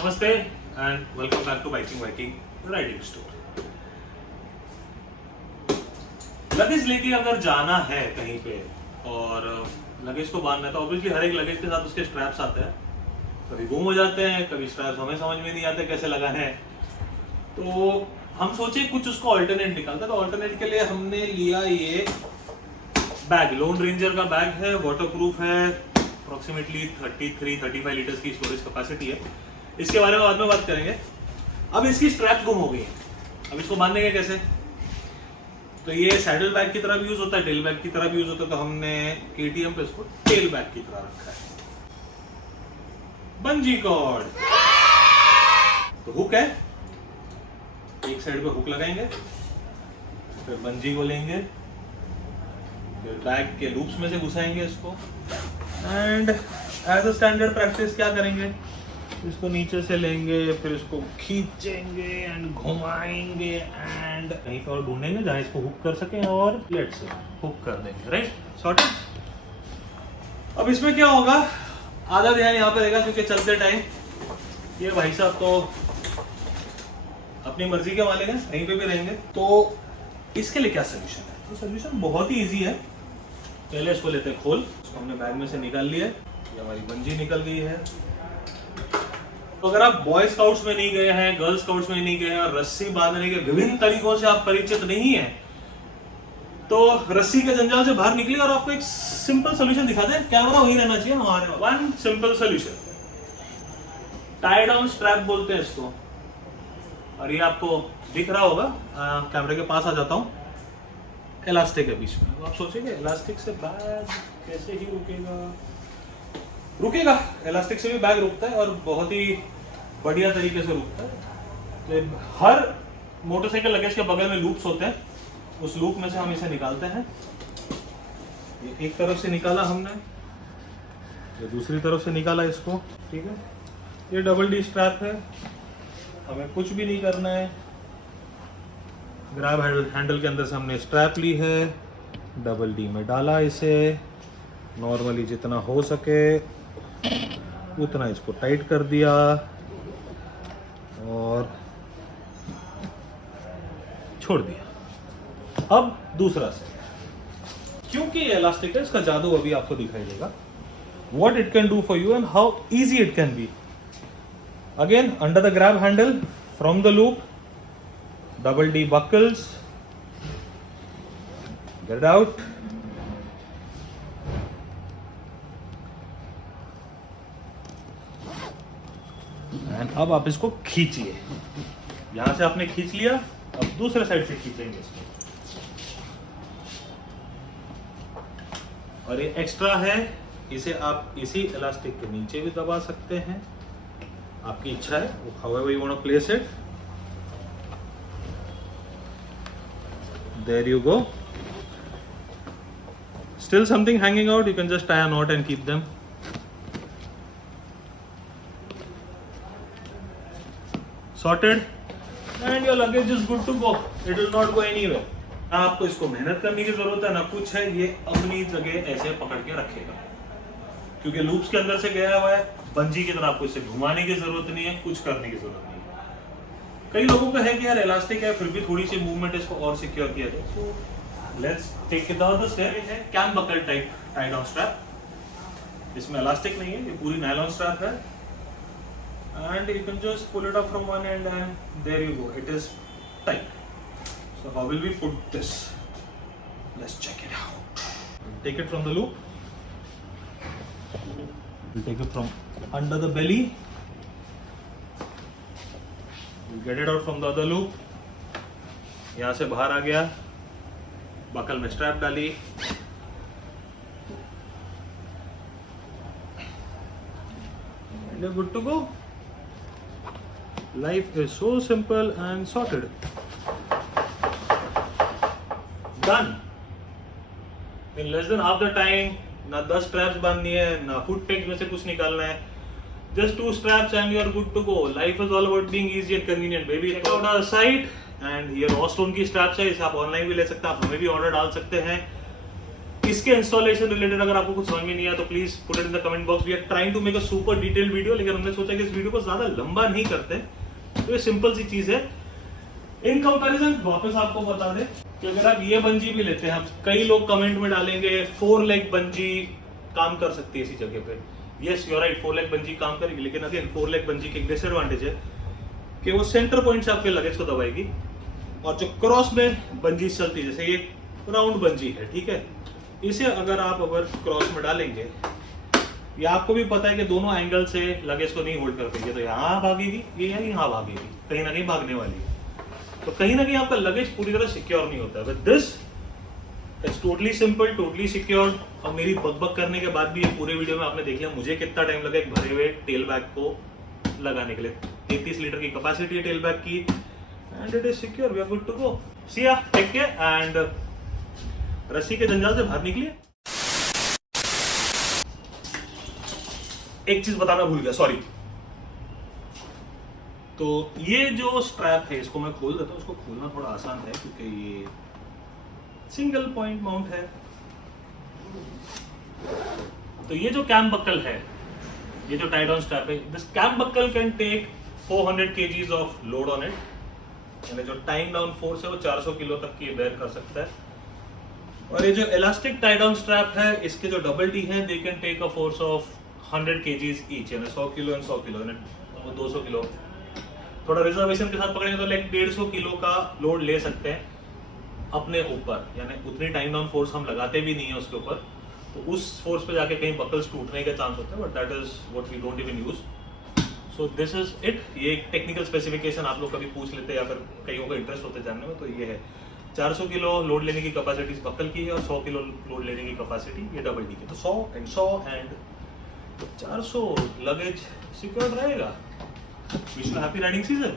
नमस्ते and welcome back to biking riding store. Luggage लेके अगर जाना है कहीं पे और लगेज को बांधना है तो ऑब्वियसली हर एक लगेज के साथ उसके स्ट्रैप्स आते हैं। कभी गुम हो जाते हैं, कभी स्ट्रैप्स हमें समझ में नहीं आते कैसे लगाने हैं। तो हम सोचे कुछ उसको अल्टरनेट निकालते, तो अल्टरनेट के लिए हमने लिया ये बैग। लोन रेंजर का बैग है, वाटरप्रूफ है, अप्रोक्सीमेटली 33-35 लीटर्स की स्टोरेज कैपेसिटी है। इसके बारे में बाद में बात करेंगे। अब इसकी स्ट्रैप गुम हो गई है, अब इसको बांधेंगे कैसे? तो ये सैडल बैग की तरह भी यूज होता है, टेल बैग की तरह भी यूज होता है, तो हमने केटीएम पे इसको टेल बैग की तरह रखा है। बंजी कॉर्ड, तो हुक है, एक साइड पे हुक लगाएंगे, फिर बंजी को लेंगे, फिर बैग के लूप्स में से घुसाएंगे इसको and as a standard practice क्या करेंगे, इसको नीचे से लेंगे, फिर इसको खींचेंगे एंड घुमाएंगे एंड कहीं पर और ढूंढेंगे जहाँ इसको हुक कर सके और लेट से हुक कर देंगे। Right, sorted. अब इसमें क्या होगा, आधा ध्यान यहाँ पे रहेगा क्योंकि चलते टाइम ये भाई साहब तो अपनी मर्जी के मालिक हैं, कहीं पे भी रहेंगे। तो इसके लिए क्या सोल्यूशन है? तो सोल्यूशन बहुत ही ईजी है। पहले इसको लेते हैं खोल, इसको हमने बैग में से निकाल लिया है, ये हमारी बंजी निकल गई है। तो अगर आप बॉय स्काउट्स में नहीं गए हैं, गर्ल स्काउट्स में नहीं गए हैं और रस्सी बांधने के विभिन्न तरीकों से आप परिचित नहीं हैं, तो रस्सी के जंजाल से बाहर निकलिए और आपको एक सिंपल सोल्यूशन दिखा दें। कैमरा वही रहना चाहिए हमारे। One simple solution, tie down strap बोलते हैं इसको, और ये आपको दिख रहा होगा। कैमरे के पास आ जाता हूँ। इलास्टिक है बीच में, आप सोचेंगे इलास्टिक से बैग कैसे ही रुकेगा। इलास्टिक से भी बैग रुकता है और बहुत ही बढ़िया तरीके से रुकता है। तो हर मोटरसाइकिल लगेज के बगल में लूप्स होते हैं, उस लूप में से हम इसे निकालते हैं। ये एक तरफ से निकाला हमने, ये दूसरी तरफ से निकाला इसको, ठीक है। ये डबल डी स्ट्रैप है, हमें कुछ भी नहीं करना है। ग्रैब हैंडल के अंदर से हमने स्ट्रैप ली है, डबल डी में डाला इसे, नॉर्मली जितना हो सके उतना इसको टाइट कर दिया और छोड़ दिया। अब दूसरा से, क्योंकि ये इलास्टिक है, इसका जादू अभी आपको दिखाई देगा। What it can do for you and how easy it can be. Again, under the grab handle, from the loop, double D buckles, get it out. And अब आप इसको खींचिए, यहां से आपने खींच लिया, अब दूसरे साइड से खींचेंगे इसको। और ये एक्स्ट्रा है, इसे आप इसी इलास्टिक के नीचे भी दबा सकते हैं, आपकी इच्छा है, however you want to place it. There you go. Still something hanging out, you can just tie a knot and keep them. Sorted and your luggage is good to go. It will not go anywhere. ना आपको इसको मेहनत करने की जरूरत है ना कुछ है, ये अपनी जगह ऐसे पकड़ के रखेगा क्योंकि लूप्स के अंदर से गया हुआ है। बंजी की तरह आपको इसे घुमाने की जरूरत नहीं है, कुछ करने की जरूरत नहीं है। कई लोगों का है कि यार इलास्टिक है, फिर भी थोड़ी सी मूवमेंट इसको और सिक्योर किया जाए। So let's take it out the step. है cam buckle type tie down strap, इसमें इलास्टिक नहीं है, ये पूरी नायलॉन स्ट्रैप है। And you can just pull it up from one end and there you go, it is tight. So how will we put this? Let's check it out. We'll take it from the loop, we'll take it from under the belly, we'll get it out from the other loop. यहाँ से बाहर आ गया, buckle में strap डाली, and you're good to go. Life is so simple and sorted. Done. In less than half the time, ना 10 straps बांधनी है, ना foot pegs में से कुछ निकालना है. Just 2 straps and you are good to go. Life is all about being easy and convenient, baby. Check out our site and ये Rostone की straps है, इसे आप ऑनलाइन भी ले सकते हैं, आप हमें भी ऑर्डर डाल सकते हैं। इसके इंस्टॉलेशन रिलेटेड अगर आपको कुछ समझ में नहीं आया तो please put it in the comment box. We are trying to make a super detailed video, लेकिन हमने सोचा कि इस वीडियो को ज्यादा लंबा नहीं करते, तो ये सिंपल सी चीज है। इन कंपैरिजन वापस आपको बता दें कि अगर आप ये बंजी भी लेते हैं, कई लोग कमेंट में डालेंगे 4 लेग बंजी काम कर सकती है इसी जगह पे। Yes you are right, 4 leg bungee काम करेगी, लेकिन अगेन 4 लेग बंजी की एक डिसएडवांटेज है कि वो सेंटर पॉइंट से आपके लगेज को दबाएगी, और जो क्रॉस में बंजी चलती है, जैसे ये राउंड बंजी है, ठीक है, इसे अगर आप क्रॉस में डालेंगे, ये आपको भी पता है कि दोनों एंगल से लगेज को नहीं होल्ड कर पाएगी, तो यहाँ भागेगी ये या यहाँ भागेगी, कहीं ना कहीं भागने वाली है, तो कहीं ना कहीं आपका लगेज पूरी तरह सिक्योर नहीं होता है। With this it's totally simple, totally secure. और मेरी बकबक करने के बाद भी ये पूरे वीडियो में आपने देख लिया मुझे कितना टाइम लगा एक भरे हुए टेल बैग को लगाने के लिए। 33 लीटर की कैपेसिटी है टेल बैग की, and it is secure, we are good to go. See ya, take care, and रस्सी के जंजाल से बाहर निकलिए। एक चीज बताना भूल गया, सॉरी। तो ये जो स्ट्रैप है इसको मैं खोल देता हूँ, इसको खोलना थोड़ा आसान है क्योंकि ये सिंगल पॉइंट माउंट है। तो ये जो कैम बक्कल है, ये जो टाई डाउन स्ट्रैप है, this cam buckle can take 400 kgs of load on it, यानी जो टाइम डाउन फोर्स है वो 400 किलो तक की बेयर कर सकता है। और ये जो इलास्टिक टाई डाउन स्ट्रैप है, इसके जो डबल टी है, they can take a force of 100 kgs each, यानी 100 किलो एंड 100 किलो, यानी 200 किलो। थोड़ा रिजर्वेशन के साथ पकड़ेंगे तो लाइक 150 किलो का लोड ले सकते हैं अपने ऊपर, यानी उतनी टाइम डाउन फोर्स हम लगाते भी नहीं है उसके ऊपर, तो उस फोर्स पे जाके कहीं बकल्स टूटने के चांस होते हैं, but that is what we don't even use. So this is it. ये एक टेक्निकल स्पेसिफिकेशन आप लोग कभी पूछ लेते हैं या फिर कईयों को इंटरेस्ट होते जानने में, तो ये है 400 किलो लोड लेने की कैपेसिटी इस बकल की है, और 100 किलो लोड लेने की कैपेसिटी ये डबल डी की, तो 100 एंड 400 लगेज सिक्योर रहेगा। Wish you happy riding season.